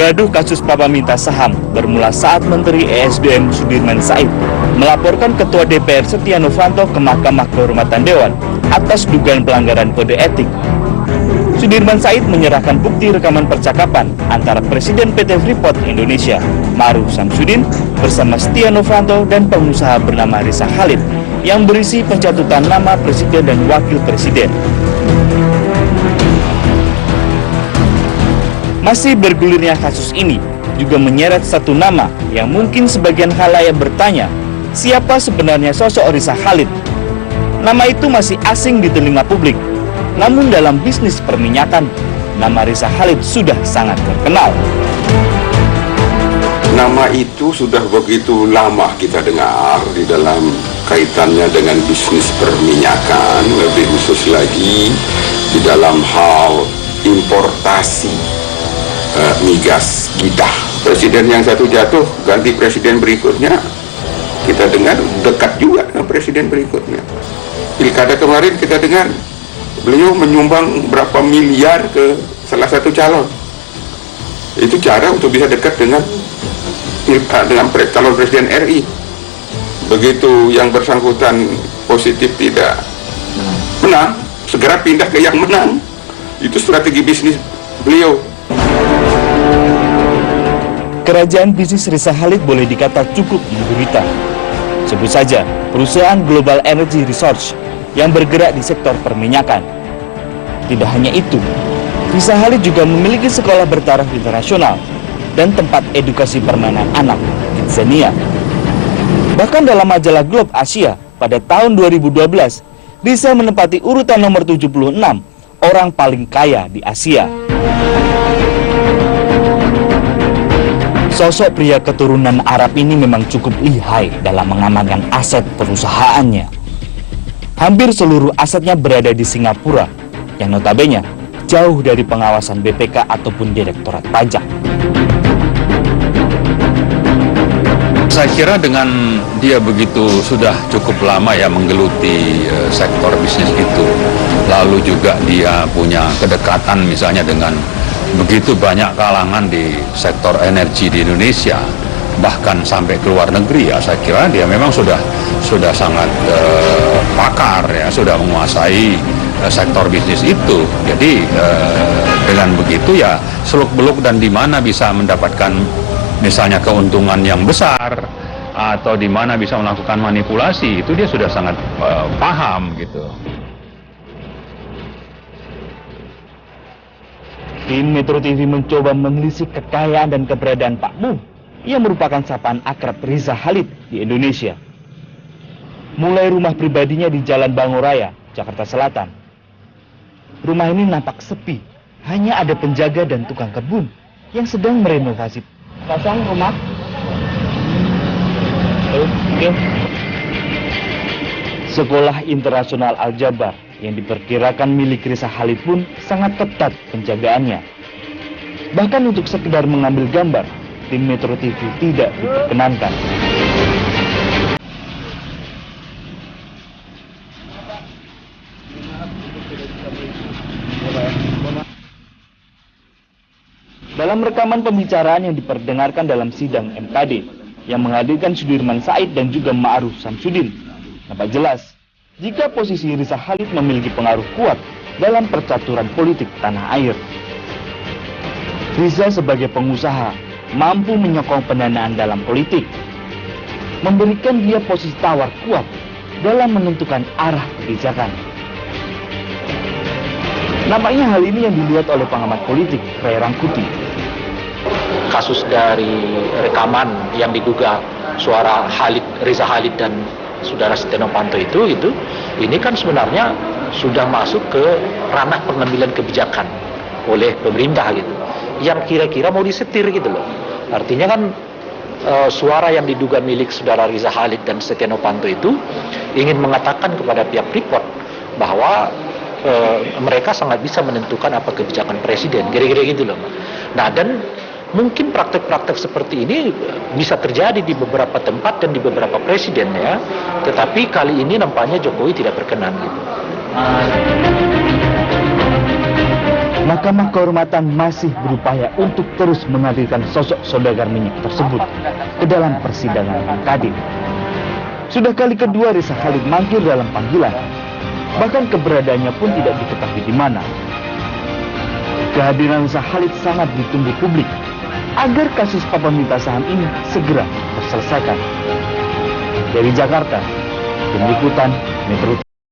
Gaduh kasus Papa Minta saham bermula saat Menteri ESDM Sudirman Said melaporkan Ketua DPR Setia Novanto ke Mahkamah Kehormatan Dewan atas dugaan pelanggaran kode etik. Sudirman Said menyerahkan bukti rekaman percakapan antara Presiden PT Freeport Indonesia, Ma'ruf Samsudin, bersama Setia Novanto dan pengusaha bernama Riza Khalid yang berisi pencatutan nama Presiden dan Wakil Presiden. Masih bergulirnya kasus ini juga menyeret satu nama yang mungkin sebagian khalayak bertanya, siapa sebenarnya sosok Riza Khalid? Nama itu masih asing di telinga publik. Namun dalam bisnis perminyakan, nama Riza Khalid sudah sangat terkenal. Nama itu sudah begitu lama kita dengar di dalam kaitannya dengan bisnis perminyakan, lebih khusus lagi di dalam hal importasi migas kita. Presiden yang satu jatuh, ganti presiden berikutnya, kita dengar dekat juga dengan presiden berikutnya. Pilkada kemarin kita dengar beliau menyumbang berapa miliar ke salah satu calon. Itu cara untuk bisa dekat dengan calon presiden RI. Begitu yang bersangkutan positif tidak menang, segera pindah ke yang menang. Itu strategi bisnis beliau. Kerajaan bisnis Riza Khalid boleh dikata cukup menggurita. Sebut saja perusahaan Global Energy Research yang bergerak di sektor perminyakan. Tidak hanya itu, Riza Khalid juga memiliki sekolah bertaraf internasional dan tempat edukasi permainan anak, Kidzania. Bahkan dalam majalah Globe Asia pada tahun 2012, Riza menempati urutan nomor 76 orang paling kaya di Asia. Sosok pria keturunan Arab ini memang cukup lihai dalam mengamankan aset perusahaannya. Hampir seluruh asetnya berada di Singapura, yang notabene jauh dari pengawasan BPK ataupun Direktorat Pajak. Saya kira dengan dia begitu sudah cukup lama ya menggeluti sektor bisnis itu, lalu juga dia punya kedekatan misalnya dengan begitu banyak kalangan di sektor energi di Indonesia, bahkan sampai ke luar negeri, ya saya kira dia memang sudah sangat pakar ya, sudah menguasai sektor bisnis itu. Jadi dengan begitu ya seluk-beluk dan di mana bisa mendapatkan misalnya keuntungan yang besar atau di mana bisa melakukan manipulasi, itu dia sudah sangat paham gitu. Tim Metro TV mencoba menelisik kekayaan dan keberadaan Pak Mu yang merupakan sapaan akrab Riza Khalid di Indonesia. Mulai rumah pribadinya di Jalan Bangoraya, Jakarta Selatan. Rumah ini nampak sepi, hanya ada penjaga dan tukang kebun yang sedang merenovasi. Kosong rumah. Oke. Sekolah Internasional Al-Jabar yang diperkirakan milik Riza Khalid pun sangat ketat penjagaannya. Bahkan untuk sekedar mengambil gambar, tim Metro TV tidak diperkenankan. Dalam rekaman pembicaraan yang diperdengarkan dalam sidang MKD yang menghadirkan Sudirman Said dan juga Ma'ruf Samsudin, nampak jelas jika posisi Riza Khalid memiliki pengaruh kuat dalam percaturan politik tanah air. Riza sebagai pengusaha mampu menyokong pendanaan dalam politik, memberikan dia posisi tawar kuat dalam menentukan arah kebijakan. Nampaknya hal ini yang dilihat oleh pengamat politik Ray Rangkuti. Kasus dari rekaman yang diduga suara Riza Khalid dan saudara Setia Novanto itu ini kan sebenarnya sudah masuk ke ranah pengambilan kebijakan oleh pemerintah gitu, yang kira-kira mau disetir gitu loh. Artinya kan suara yang diduga milik saudara Riza Khalid dan Setia Novanto itu ingin mengatakan kepada pihak Freeport bahwa mereka sangat bisa menentukan apa kebijakan presiden, kira-kira gitu loh. Nah, dan mungkin praktek-praktek seperti ini bisa terjadi di beberapa tempat dan di beberapa presiden ya. Tetapi kali ini nampaknya Jokowi tidak berkenan gitu. Mahkamah Kehormatan masih berupaya untuk terus menghadirkan sosok saudagar minyak tersebut ke dalam persidangan MKD. Sudah kali kedua Reza Khalid manggil dalam panggilan, bahkan keberadaannya pun tidak diketahui di mana. Kehadiran Reza Khalid sangat ditunggu publik agar kasus papa minta saham ini segera terselesaikan. Dari Jakarta, tim liputan Metro